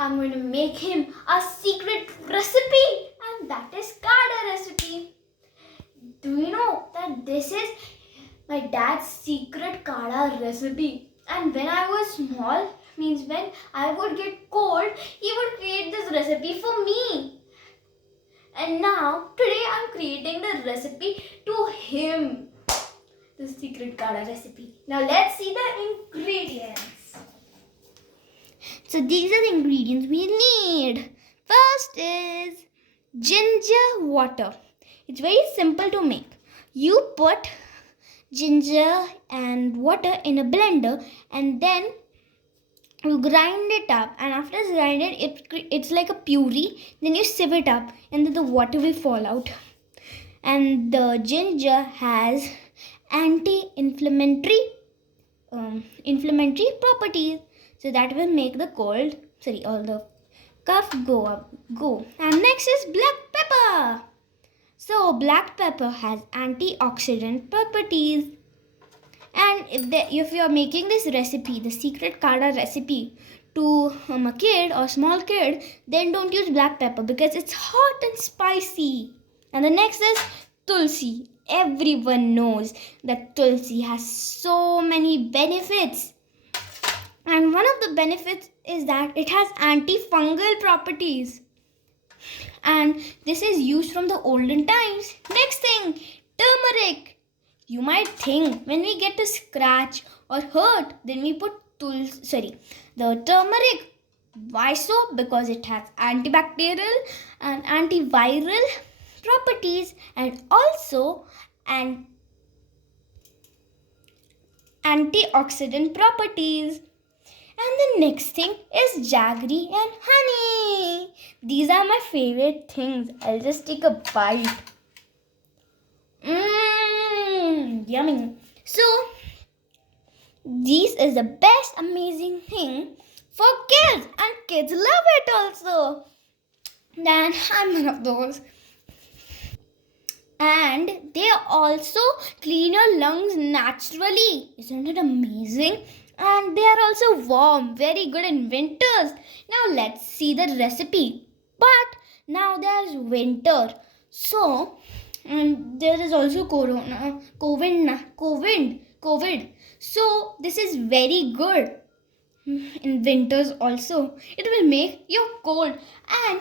I'm going to make him a secret recipe, and that is Kada recipe. Do you know that this is my dad's secret Kada recipe? And when I was small, means when I would get cold, he would create this recipe for me. And now, today I'm creating the recipe to him. The secret Kada recipe. Now let's see the ingredients. So these are the ingredients we need. First is ginger water. It's very simple to make. You put ginger and water in a blender and then you grind it up, and after grinding it's like a puree. Then you sieve it up and then the water will fall out. And the ginger has anti-inflammatory properties, so that will make the all the cough go. And next is black pepper. So black pepper has antioxidant properties. And if you are making this recipe, the secret Kada recipe, to a kid or small kid, then don't use black pepper because it's hot and spicy. And the next is Tulsi. Everyone knows that Tulsi has so many benefits. And one of the benefits is that it has antifungal properties. And this is used from the olden times. Next thing, turmeric. You might think when we get a scratch or hurt, then we put the turmeric. Why so? Because it has antibacterial and antiviral properties and also antioxidant properties. And the next thing is jaggery and honey. These are my favorite things. I'll just take a bite. Yummy. So, this is the best amazing thing for kids, and kids love it also. Then I'm one of those. And they also clean your lungs naturally. Isn't it amazing? And they are also warm, very good in winters. Now let's see the recipe. But now there's winter. So, and there is also COVID. So this is very good in winters also. It will make your cold and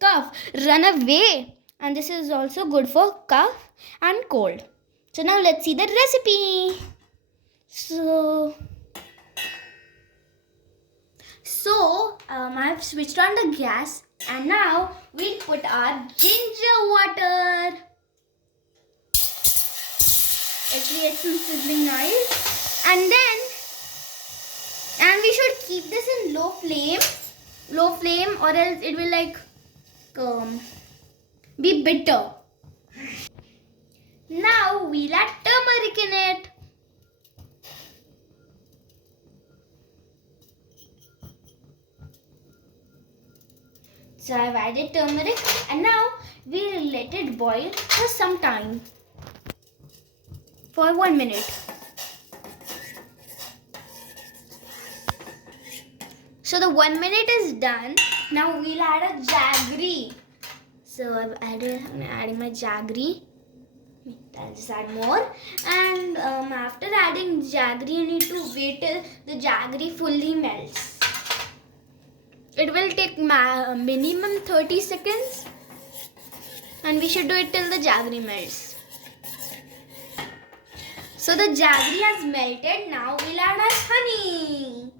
cough run away. And this is also good for cough and cold. So now let's see the recipe. So I've switched on the gas, and now we'll put our ginger water. It creates some sizzling noise, and we should keep this in low flame, or else it will be bitter. Now we'll add turmeric in it. So I've added turmeric, and now we'll let it boil for some time. For 1 minute. So the 1 minute is done. Now we'll add a jaggery. So I'm adding my jaggery. I'll just add more. And after adding jaggery, you need to wait till the jaggery fully melts. It will take minimum 30 seconds. And we should do it till the jaggery melts. So the jaggery has melted. Now we'll add our honey.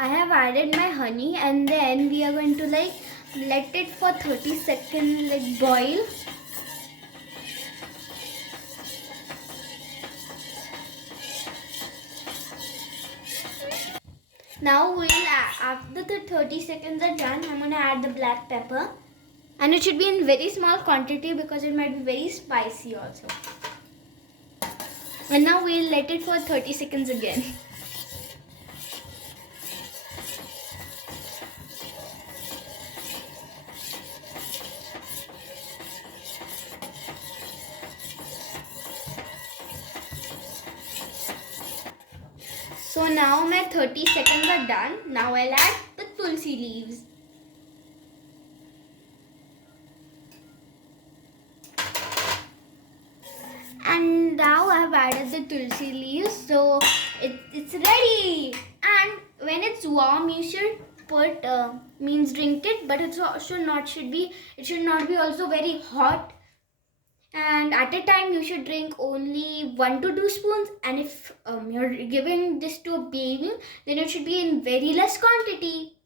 I have added my honey, and then we are going to let it for 30 seconds boil. Now after the 30 seconds are done, I'm going to add the black pepper. And it should be in very small quantity because it might be very spicy also. And now we'll let it for 30 seconds again. So now my 30 seconds are done. Now I'll add the tulsi leaves. And now I've added the tulsi leaves, so it's ready. And when it's warm, you should put means drink it, but it should not be also very hot. And at a time, you should drink only 1 to 2 spoons. And if you're giving this to a baby, then it should be in very less quantity.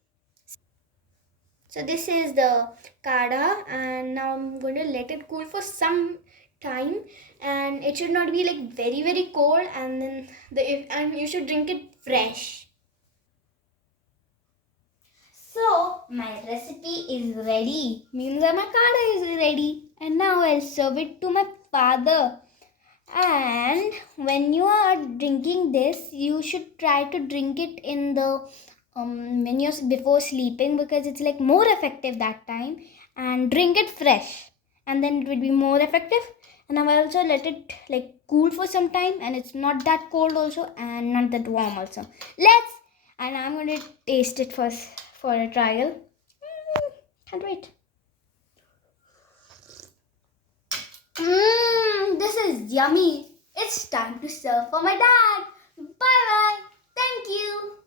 So this is the kada, and now I'm going to let it cool for some time, and it should not be like very cold, and then and you should drink it fresh. So my recipe is ready. Means that my kada is ready, and now I'll serve it to my father. And when you are drinking this, you should try to drink it in the when you're before sleeping, because it's like more effective that time. And drink it fresh, and then it will be more effective. And I will also let it like cool for some time, and it's not that cold also, and not that warm also. And I'm going to taste it first for a trial. Can't wait. This is yummy. It's time to serve for my dad. Bye bye. Thank you.